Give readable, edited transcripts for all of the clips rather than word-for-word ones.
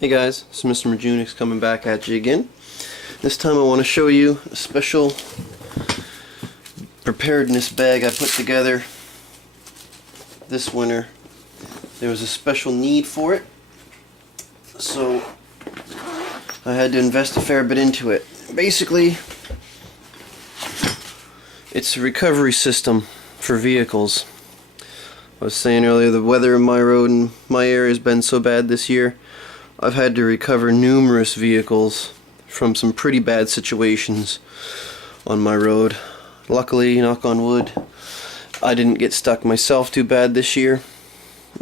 Hey guys, this is Mr. Majunix coming back at you again. This time I want to show you a special preparedness bag I put together this winter. There was a special need for it, so I had to invest a fair bit into it. Basically, it's a recovery system for vehicles. I was saying earlier, the weather in my road and my area has been so bad this year. I've had to recover numerous vehicles from some pretty bad situations on my road. Luckily, knock on wood, I didn't get stuck myself too bad this year.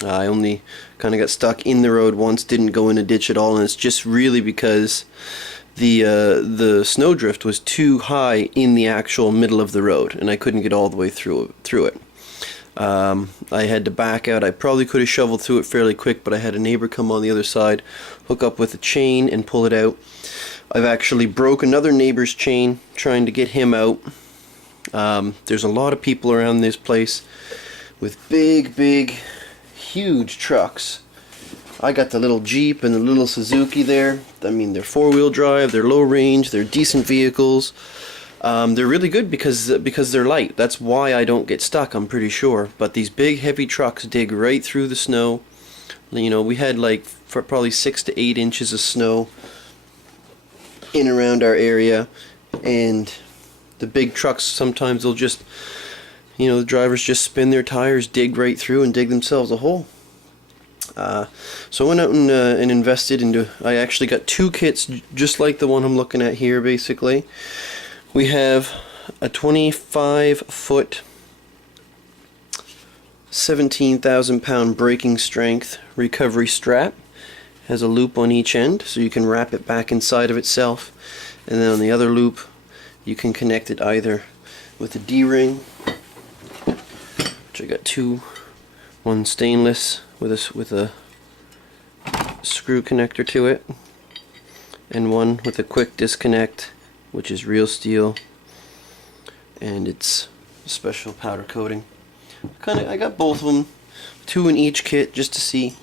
I only kind of got stuck in the road once, didn't go in a ditch at all, and it's just really because the snowdrift was too high in the actual middle of the road, and I couldn't get all the way through it. I had to back out. I probably could have shoveled through it fairly quick, but I had a neighbor come on the other side, hook up with a chain and pull it out. I've actually broke another neighbor's chain trying to get him out. There's a lot of people around this place with big, huge trucks. I got the little Jeep and the little Suzuki there. I mean, they're four-wheel drive, they're low range, they're decent vehicles. They're really good because they're light. That's why I don't get stuck, I'm pretty sure. But these big heavy trucks dig right through the snow. You know, we had like probably 6 to 8 inches of snow in around our area, and the big trucks sometimes they'll just, you know, the drivers just spin their tires, dig right through, and dig themselves a hole. So I went out and invested into. I actually got 2 kits just like the one I'm looking at here, basically. We have a 25-foot, 17,000-pound braking strength recovery strap. Has a loop on each end, so you can wrap it back inside of itself, and then on the other loop you can connect it either with a D-ring, which I got 2, one stainless with a screw connector to it, and one with a quick disconnect, which is real steel, and it's a special powder coating. I got both of them, 2 in each kit, just to see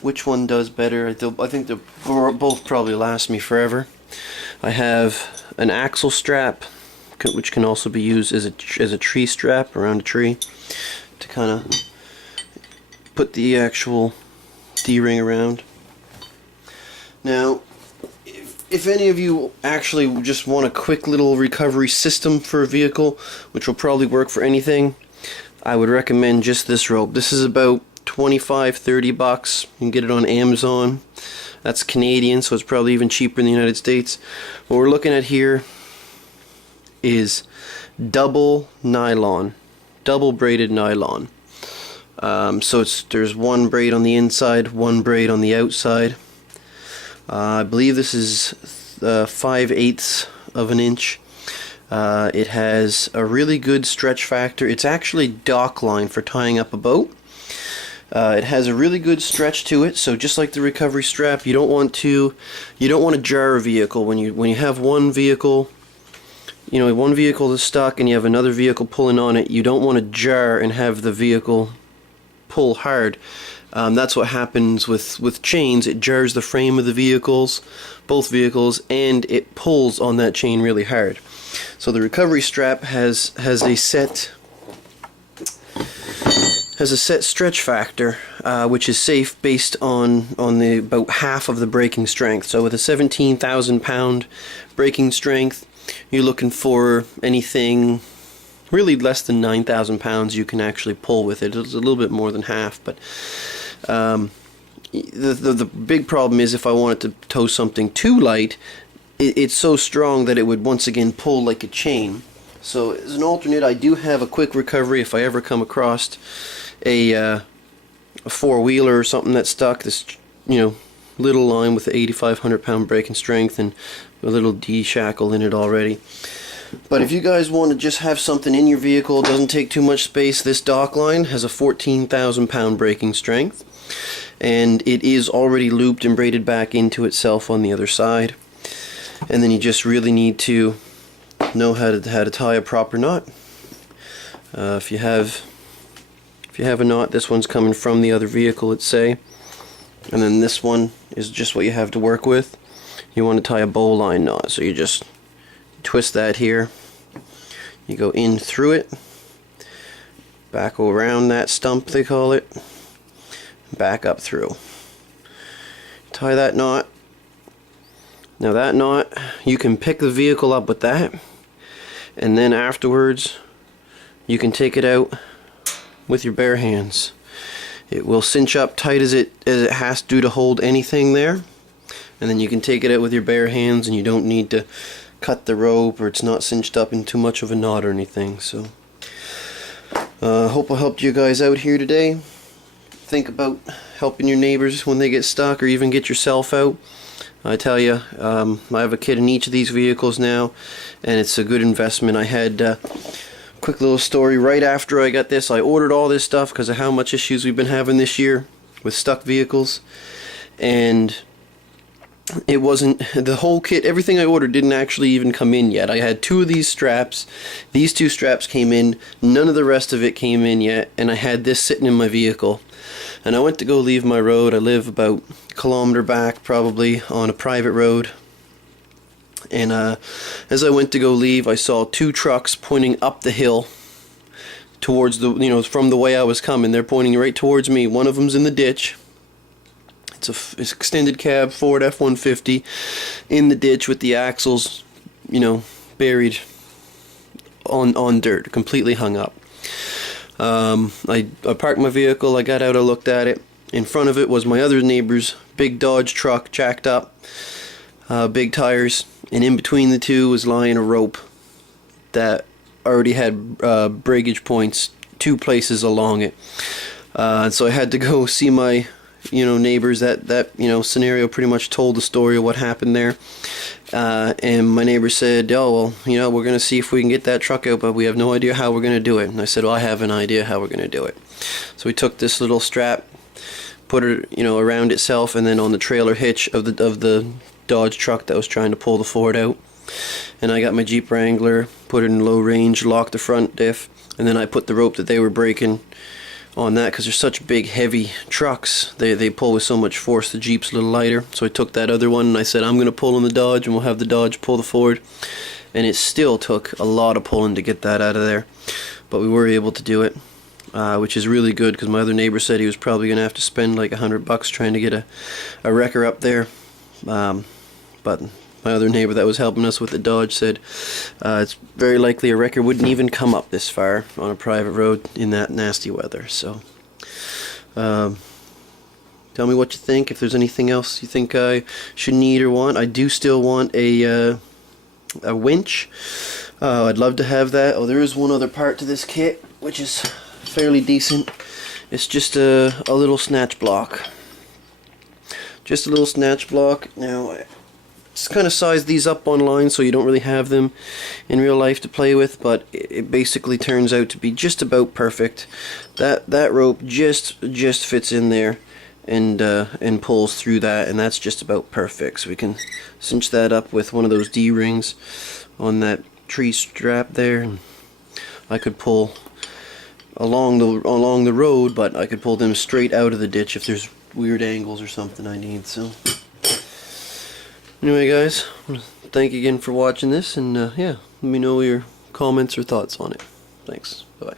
which one does better. I think they'll both probably last me forever. I have an axle strap, which can also be used as a tree strap around a tree to kind of put the actual D-ring around. Now, if any of you actually just want a quick little recovery system for a vehicle, which will probably work for anything, I would recommend just this rope. This is about $25-30 bucks. You can get it on Amazon. That's Canadian, so it's probably even cheaper in the United States. What we're looking at here is double nylon, double braided nylon. So there's one braid on the inside, one braid on the outside. I believe this is 5/8 of an inch. It has a really good stretch factor. It's actually dock line for tying up a boat. It has a really good stretch to it, so just like the recovery strap, you don't want to jar a vehicle when you have one vehicle. You know, one vehicle is stuck and you have another vehicle pulling on it. You don't want to jar and have the vehicle pull hard. That's what happens with chains. It jars the frame of the vehicles, both vehicles, and it pulls on that chain really hard. So the recovery strap has a set stretch factor, which is safe based on the about half of the braking strength. So with a 17,000-pound braking strength, you're looking for anything really less than 9,000 pounds you can actually pull with it. It's a little bit more than half, but the big problem is if I wanted to tow something too light, it's so strong that it would once again pull like a chain. So as an alternate, I do have a quick recovery if I ever come across a four-wheeler or something that's stuck. This, you know, little line with the 8,500-pound braking strength and a little D shackle in it already. But if you guys want to just have something in your vehicle, it doesn't take too much space, this dock line has a 14,000-pound braking strength, and it is already looped and braided back into itself on the other side. And then you just really need to know how to tie a proper knot. If you have a knot, this one's coming from the other vehicle, let's say, and then this one is just what you have to work with. You want to tie a bowline knot, so you just twist that here, you go in through it, back around that stump they call it, back up through. Tie that knot. Now that knot, you can pick the vehicle up with that, and then afterwards you can take it out with your bare hands. It will cinch up tight as it has to hold anything there, and then you can take it out with your bare hands, and you don't need to cut the rope, or it's not cinched up in too much of a knot or anything. So hope I helped you guys out here today. Think about helping your neighbors when they get stuck, or even get yourself out. I tell you, I have a kid in each of these vehicles now, and it's a good investment. I had quick little story. Right after I got this, I ordered all this stuff because of how much issues we've been having this year with stuck vehicles, and it wasn't the whole kit. Everything I ordered didn't actually even come in yet. I had 2 of these straps. These 2 straps came in. None of the rest of it came in yet, and I had this sitting in my vehicle. And I went to go leave my road. I live about a kilometer back, probably, on a private road. And as I went to go leave, I saw 2 trucks pointing up the hill towards the, from the way I was coming. They're pointing right towards me. One of them's in the ditch. It's a extended cab Ford F-150 in the ditch with the axles, buried on dirt, completely hung up. I parked my vehicle, I got out, I looked at it. In front of it was my other neighbor's big Dodge truck, jacked up, big tires, and in between the 2 was lying a rope that already had breakage points 2 places along it. So I had to go see my neighbors. That scenario pretty much told the story of what happened there. And my neighbor said, oh well, we're gonna see if we can get that truck out, but we have no idea how we're gonna do it. And I said, well, I have an idea how we're gonna do it. So we took this little strap, put it around itself, and then on the trailer hitch of the Dodge truck that was trying to pull the Ford out. And I got my Jeep Wrangler, put it in low range, locked the front diff, and then I put the rope that they were breaking on that, because they're such big heavy trucks, they pull with so much force. The Jeep's a little lighter, so I took that other one and I said, I'm going to pull on the Dodge, and we'll have the Dodge pull the Ford. And it still took a lot of pulling to get that out of there, but we were able to do it, which is really good, because my other neighbor said he was probably going to have to spend like $100 trying to get a wrecker up there. But my other neighbor that was helping us with the Dodge said it's very likely a wrecker wouldn't even come up this far on a private road in that nasty weather. So tell me what you think. If there's anything else you think I should need or want. I do still want a winch. I'd love to have that. Oh, there is one other part to this kit which is fairly decent. It's just a little snatch block. Just a little snatch block. Now I just kind of sized these up online, so you don't really have them in real life to play with, but it basically turns out to be just about perfect. That rope just fits in there and pulls through that, and that's just about perfect. So we can cinch that up with one of those D-rings on that tree strap there, and I could pull along the road, but I could pull them straight out of the ditch if there's weird angles or something I need. So anyway, guys, thank you again for watching this, and yeah, let me know your comments or thoughts on it. Thanks. Bye-bye.